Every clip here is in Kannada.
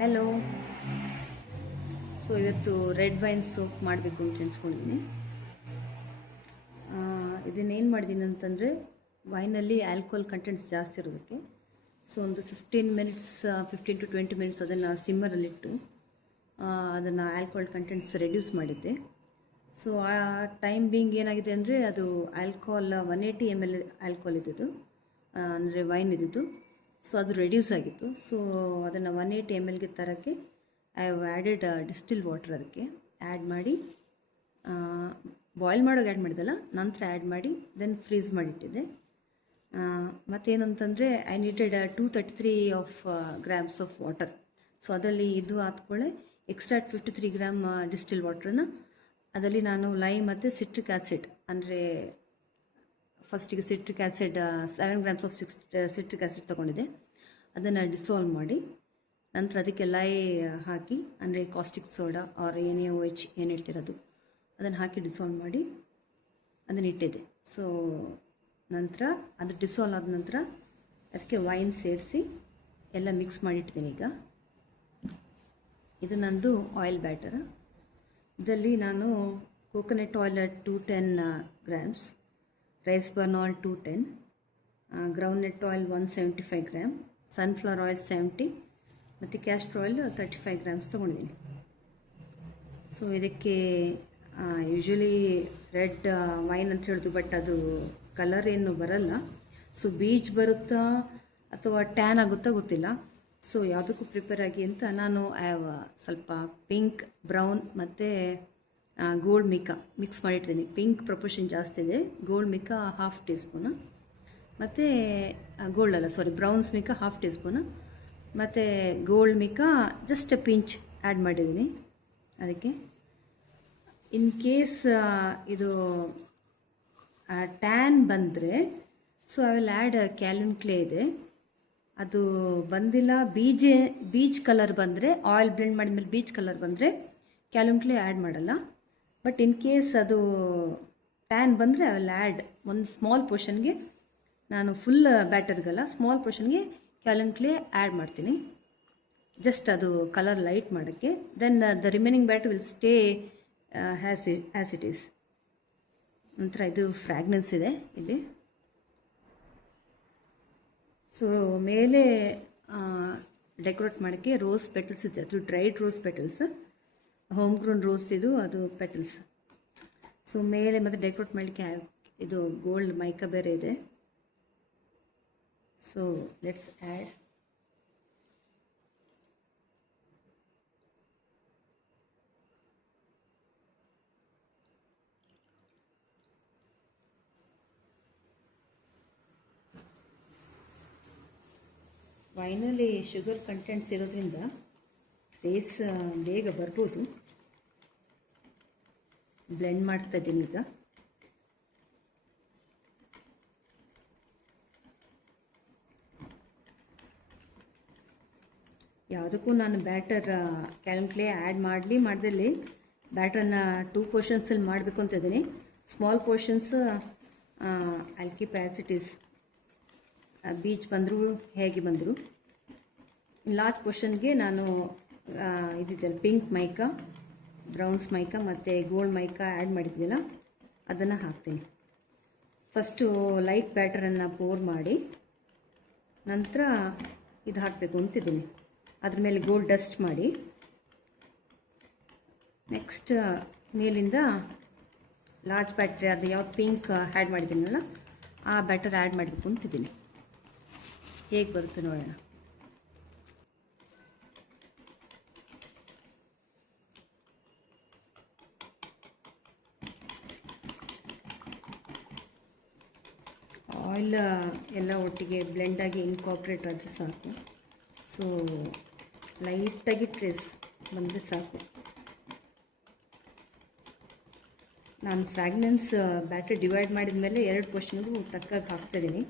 ಹಲೋ. ಸೊ ಇವತ್ತು ರೆಡ್ ವೈನ್ ಸೋಪ್ ಮಾಡಬೇಕು ಅಂತ ಎಣಿಸ್ಕೊಂಡಿದ್ದೀನಿ. ಇದನ್ನೇನು ಮಾಡಿದ್ದೀನಿ ಅಂತಂದರೆ, ವೈನಲ್ಲಿ ಆಲ್ಕೋಹಾಲ್ ಕಂಟೆಂಟ್ಸ್ ಜಾಸ್ತಿ ಇರೋದಕ್ಕೆ ಸೊ ಒಂದು 15 to 20 ಮಿನಿಟ್ಸ್ ಅದನ್ನು ಸಿಮ್ಮರಲ್ಲಿಟ್ಟು ಅದನ್ನು ಆಲ್ಕೋಹಾಲ್ ಕಂಟೆಂಟ್ಸ್ ರೆಡ್ಯೂಸ್ ಮಾಡಿದ್ದೆ. ಸೊ ಆ ಟೈಮ್ ಬೀಂಗ್ ಏನಾಗಿದೆ ಅಂದರೆ, ಅದು ಆಲ್ಕೋಹಾಲ್ 180 ml ಆಲ್ಕೋಹಾಲ್ ಇದ್ದಿದ್ದು, ಅಂದರೆ ವೈನ್ ಇದ್ದಿದ್ದು. ಸೊ ಅದು ರೆಡ್ಯೂಸ್ ಆಗಿತ್ತು. ಸೊ ಅದನ್ನು 180 mlಗೆ ತರೋಕ್ಕೆ I have added distil water ಅದಕ್ಕೆ ಆ್ಯಡ್ ಮಾಡಿ, ಬಾಯ್ಲ್ ಮಾಡೋಕೆ ಆ್ಯಡ್ ಮಾಡಿದಲ್ಲ, ನಂತರ ಆ್ಯಡ್ ಮಾಡಿ ದೆನ್ ಫ್ರೀಸ್ ಮಾಡಿಟ್ಟಿದ್ದೆ. ಮತ್ತೇನಂತಂದರೆ I needed 233 grams of water. So ಅದರಲ್ಲಿ ಇದು ಹಾಕ್ಕೊಳ್ಳೆ ಎಕ್ಸ್ಟ್ರಾ 53 ಗ್ರಾಮ್ ಡಿಸ್ಟಿಲ್ ವಾಟ್ರನ್ನ ಅದರಲ್ಲಿ ನಾನು ಲೈಮ್ ಮತ್ತು ಸಿಟ್ರಿಕ್ ಆ್ಯಸಿಡ್, ಅಂದರೆ ಫಸ್ಟಿಗೆ citric acid 7 grams of citric acid ತೊಗೊಂಡಿದ್ದೆ. ಅದನ್ನು ಡಿಸಾಲ್ವ್ ಮಾಡಿ ನಂತರ ಅದಕ್ಕೆ ಲೈ ಹಾಕಿ, ಅಂದರೆ ಕಾಸ್ಟಿಕ್ ಸೋಡಾ ಆರ್ NaOH ಏನು ಹೇಳ್ತಿರೋದು, ಅದನ್ನು ಹಾಕಿ ಡಿಸಾಲ್ವ್ ಮಾಡಿ ಅದನ್ನು ಇಟ್ಟಿದ್ದೆ. ಸೊ ನಂತರ ಅದು ಡಿಸಾಲ್ವ್ ಆದ ನಂತರ ಅದಕ್ಕೆ ವೈನ್ ಸೇರಿಸಿ ಎಲ್ಲ ಮಿಕ್ಸ್ ಮಾಡಿಟ್ಟಿದ್ದೀನಿ. ಈಗ ಇದು ನಂದು ಆಯಿಲ್ ಬ್ಯಾಟರ್. ಇದರಲ್ಲಿ ನಾನು coconut oil 210 grams, rice bran oil 210, groundnut oil 175 gram, sunflower oil 70 ಮತ್ತು ಕ್ಯಾಸ್ಟರ್ ಆಯಿಲ್ 35 grams ತೊಗೊಂಡಿದ್ದೀನಿ. ಸೊ ಇದಕ್ಕೆ ಯೂಶ್ವಲಿ ರೆಡ್ ವೈನ್ ಅಂತ ಹೇಳಿದ್ರು, ಬಟ್ ಅದು ಕಲರ್ ಏನು ಬರಲ್ಲ. ಸೊ ಬೀಚ್ ಬರುತ್ತಾ ಅಥವಾ ಟ್ಯಾನ್ ಆಗುತ್ತಾ ಗೊತ್ತಿಲ್ಲ. ಸೊ ಯಾವುದಕ್ಕೂ ಪ್ರಿಪೇರ್ ಆಗಿ ಅಂತ ನಾನು ಸ್ವಲ್ಪ ಪಿಂಕ್, ಬ್ರೌನ್ ಮತ್ತು gold Mika mix ಮಾಡಿಟ್ಟಿದ್ದೀನಿ. Pink proportion ಜಾಸ್ತಿ ಇದೆ, ಗೋಲ್ಡ್ ಮಿಕಾ 1/2 teaspoon, ಮತ್ತು ಬ್ರೌನ್ಸ್ ಮಿಕಾ 1/2 teaspoon, ಮತ್ತು gold Mika just pinch add ಮಾಡಿದ್ದೀನಿ ಅದಕ್ಕೆ. ಇನ್ ಕೇಸ್ ಇದು ಟ್ಯಾನ್ ಬಂದರೆ so I will add Calvin clay ಇದೆ. ಅದು ಬಂದಿಲ್ಲ, ಬೀಚ್ ಕಲರ್ ಬಂದರೆ, ಆಯಿಲ್ ಬ್ಲೆಂಡ್ ಮಾಡಿದ್ಮೇಲೆ ಬೀಚ್ ಕಲರ್ ಬಂದರೆ ಕ್ಯಾಲ್ವಿನ್ ಕ್ಲೇ ಆ್ಯಡ್ ಮಾಡಲ್ಲ. ಬಟ್ ಇನ್ ಕೇಸ್ ಅದು ಟ್ಯಾನ್ ಬಂದರೆ ಐ ವಿಲ್ ಆ್ಯಡ್ ಒಂದು ಸ್ಮಾಲ್ ಪೋರ್ಷನ್ಗೆ, ನಾನು ಫುಲ್ ಬ್ಯಾಟರ್ಗಲ್ಲ, ಸ್ಮಾಲ್ ಪೋರ್ಷನ್ಗೆ ಕ್ಯಾಲ್ವಿನ್ ಕ್ಲೇ ಆ್ಯಡ್ ಮಾಡ್ತೀನಿ, ಜಸ್ಟ್ ಅದು ಕಲರ್ ಲೈಟ್ ಮಾಡೋಕ್ಕೆ. Then the remaining batter will stay as it is. ನಂತರ ಇದು ಫ್ರ್ಯಾಗ್ನೆನ್ಸ್ ಇದೆ ಇಲ್ಲಿ. ಸೊ ಮೇಲೆ ಡೆಕೋರೇಟ್ ಮಾಡೋಕ್ಕೆ ರೋಸ್ ಪೆಟಲ್ಸ್ ಇದೆ, ಅದು dried rose petals, home grown rose ಇದು, ಅದು ಪೆಟಲ್ಸ್. ಸೊ ಮೇಲೆ ಮತ್ತು ಡೆಕೋರೇಟ್ ಮಾಡಲಿಕ್ಕೆ ಇದು ಗೋಲ್ಡ್ ಮೈಕಾ ಬೇರೆ ಇದೆ. So let's add. ವೈನಲ್ಲಿ ಶುಗರ್ ಕಂಟೆಂಟ್ಸ್ ಇರೋದ್ರಿಂದ ಟೇಸ್ ಬೇಗ ಬರ್ಬೋದು. ಬ್ಲೆಂಡ್ ಮಾಡ್ತಾ ಇದ್ದೀನಿ ಈಗ. ಯಾವುದಕ್ಕೂ ನಾನು ಬ್ಯಾಟರ್ ಕ್ಯಾಲ್ವಿನ್ ಕ್ಲೇ ಆ್ಯಡ್ ಮಾಡ್ದಲ್ಲಿ ಬ್ಯಾಟರನ್ನ 2 portionsಲ್ಲಿ ಮಾಡಬೇಕು ಅಂತ ಇದ್ದೀನಿ. Small portions I'll keep as it is, ಬೀಚ್ ಬಂದರೂ ಹೇಗೆ ಬಂದರು. ಲಾರ್ಜ್ ಪೋರ್ಷನ್ಗೆ ನಾನು ಇದಿದ್ದಲ್ಲ ಪಿಂಕ್ ಮೈಕಾ, ಬ್ರೌನ್ಸ್ ಮೈಕಾ ಮತ್ತು ಗೋಲ್ಡ್ ಮೈಕಾ ಆ್ಯಡ್ ಮಾಡಿದ್ದೀನಲ್ಲ, ಅದನ್ನು ಹಾಕ್ತೀನಿ. ಫಸ್ಟು ಲೈಟ್ ಬ್ಯಾಟರನ್ನು ಪೋರ್ ಮಾಡಿ ನಂತರ ಇದು ಹಾಕಬೇಕು ಅಂತಿದ್ದೀನಿ. ಅದ್ರ ಮೇಲೆ ಗೋಲ್ಡ್ ಡಸ್ಟ್ ಮಾಡಿ ನೆಕ್ಸ್ಟ್ ಮೇಲಿಂದ ಲಾರ್ಜ್ ಬ್ಯಾಟ್ರಿ, ಅದು ಯಾವ್ದು ಪಿಂಕ್ ಆ್ಯಡ್ ಮಾಡಿದ್ದೀನಲ್ಲ ಆ ಬ್ಯಾಟರ್ ಆ್ಯಡ್ ಮಾಡಬೇಕು ಅಂತಿದ್ದೀನಿ. ಹೇಗೆ ಬರುತ್ತೆ ನೋಡೋಣ. ಆಯಿಲ್ ಎಲ್ಲ ಒಟ್ಟಿಗೆ ಬ್ಲೆಂಡಾಗಿ ಇನ್ಕಾರ್ಪೊರೇಟ್ ಆದರೆ ಸಾಕು. ಸೊ ಲೈಟಾಗಿ ಟ್ರೇಸ್ ಬಂದರೆ ಸಾಕು. ನಾನು ಫ್ರ್ಯಾಗ್ನೆನ್ಸ್ ಬ್ಯಾಟರ್ ಡಿವೈಡ್ ಮಾಡಿದ ಮೇಲೆ 2 ಪೋರ್ಷನ್ಗೂ ತಕ್ಕಾಗಿ ಹಾಕ್ತಾಯಿದ್ದೀನಿ.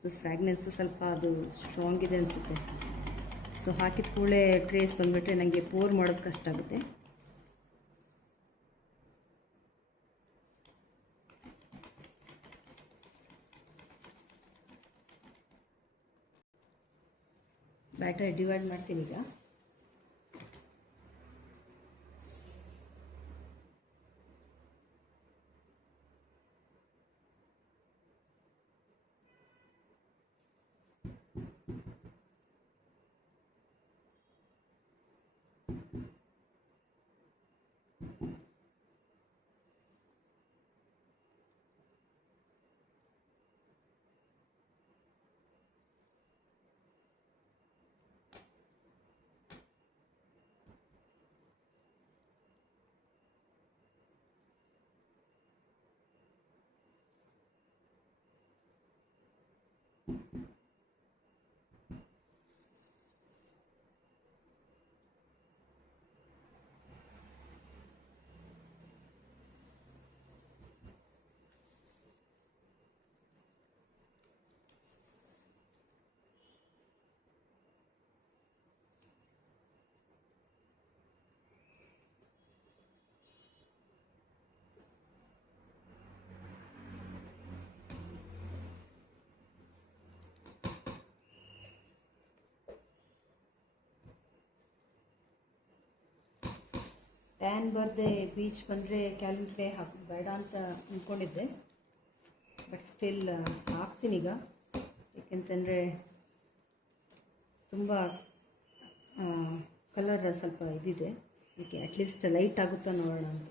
ಸೊ ಫ್ರ್ಯಾಗ್ನೆನ್ಸ್ ಸ್ವಲ್ಪ ಅದು ಸ್ಟ್ರಾಂಗ್ ಇದೆ ಅನಿಸುತ್ತೆ. ಸೊ ಹಾಕಿದ ಕೂಡಲೇ ಟ್ರೇಸ್ ಬಂದುಬಿಟ್ರೆ ನನಗೆ ಪೋರ್ ಮಾಡೋದು ಕಷ್ಟ ಆಗುತ್ತೆ. ಬ್ಯಾಟರ್ ಡಿವೈಡ್ ಮಾಡ್ತೀನಿ ಈಗ. ಟ್ಯಾನ್ ಬರದೆ ಬೀಚ್ ಬಂದರೆ ಕ್ಯಾಲ್ವಿನ್ ಕ್ಲೇ ಹಾಕೋದು ಬೇಡ ಅಂತ ಅಂದ್ಕೊಂಡಿದ್ದೆ, ಬಟ್ ಸ್ಟಿಲ್ ಹಾಕ್ತೀನಿ ಈಗ. ಏಕೆಂತಂದರೆ ತುಂಬ ಕಲರ್ ಸ್ವಲ್ಪ ಇದಿದೆ, ಅದಕ್ಕೆ ಅಟ್ಲೀಸ್ಟ್ ಲೈಟ್ ಆಗುತ್ತಾ ನೋಡೋಣ ಅಂತ.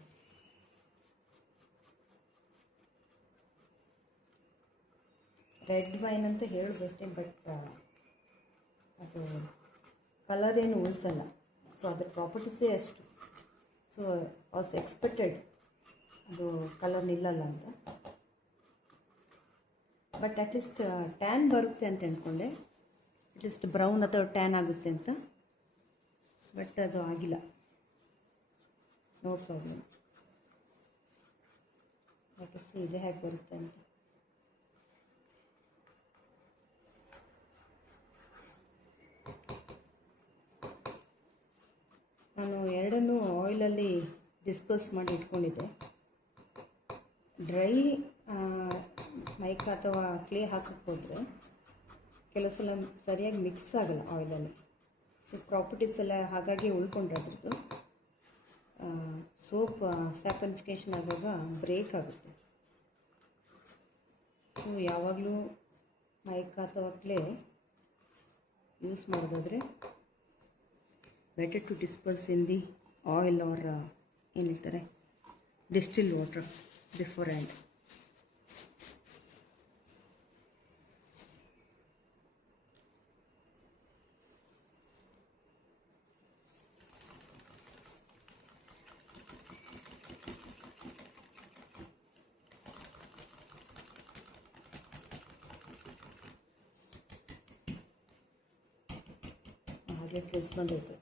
ರೆಡ್ ವೈನ್ ಅಂತ ಹೇಳೋದಷ್ಟೇ, ಬಟ್ ಅದು ಕಲರ್ ಏನು ಉಳಿಸಲ್ಲ. ಸೊ ಅದರ ಪ್ರಾಪರ್ಟೀಸೇ ಅಷ್ಟು. ಸೊ ವಾಸ್ ಎಕ್ಸ್ಪೆಕ್ಟೆಡ್ ಅದು ಕಲರ್ ನಿಲ್ಲಲ್ಲ ಅಂತ. ಬಟ್ ಅಟ್ಲೀಸ್ಟ್ ಟ್ಯಾನ್ ಬರುತ್ತೆ ಅಂತ ಅಂದ್ಕೊಂಡೆ, ಅಟ್ಲೀಸ್ಟ್ ಬ್ರೌನ್ ಅಥವಾ ಟ್ಯಾನ್ ಆಗುತ್ತೆ ಅಂತ. ಬಟ್ ಅದು ಆಗಿಲ್ಲ. No problem. ಯಾಕೆ ಇದೆ ಹೇಗೆ ಬರುತ್ತೆ ಅಂತ. ನಾನು ಎರಡನ್ನೂ ಆಯಿಲಲ್ಲಿ ಡಿಸ್ಪೋಸ್ ಮಾಡಿ ಇಟ್ಕೊಂಡಿದ್ದೆ. ಡ್ರೈ ಮೈಕ ಅಥವಾ ಕ್ಲೇ ಹಾಕಕ್ಕೆ ಹೋದರೆ ಕೆಲವು ಸಲ ಸರಿಯಾಗಿ ಮಿಕ್ಸ್ ಆಗಲ್ಲ ಆಯಿಲಲ್ಲಿ. ಸೊ ಪ್ರಾಪರ್ಟೀಸ್ ಎಲ್ಲ ಹಾಗಾಗಿ ಉಳ್ಕೊಂಡಿರೋದ್ರದ್ದು ಸೋಪ್ ಸ್ಯಾಪನಿಫಿಕೇಷನ್ ಆಗುವಾಗ ಬ್ರೇಕ್ ಆಗುತ್ತೆ. ಸೊ ಯಾವಾಗಲೂ ಮೈಕ ಅಥವಾ ಕ್ಲೇ ಯೂಸ್ ಮಾಡೋದಾದರೆ better to disperse in the oil or ಏನು ಹೇಳ್ತಾರೆ distilled water beforehand. ಹಾಗೆ ಟ್ರೇಸ್ ಬಂದೈತೆ.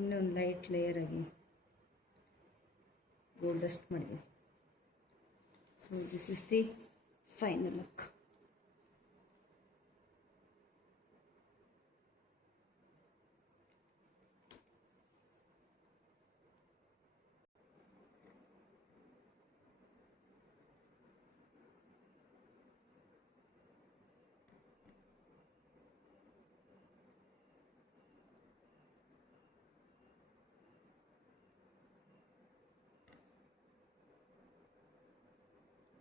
ಇನ್ನೊಂದು ಲೈಟ್ ಲೇಯರ್ ಆಗಿ ಗೋಲ್ಡ್ ಡಸ್ಟ್ ಮಾಡಿದ್ದೀನಿ. So this is the final look.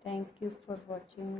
Thank you for watching.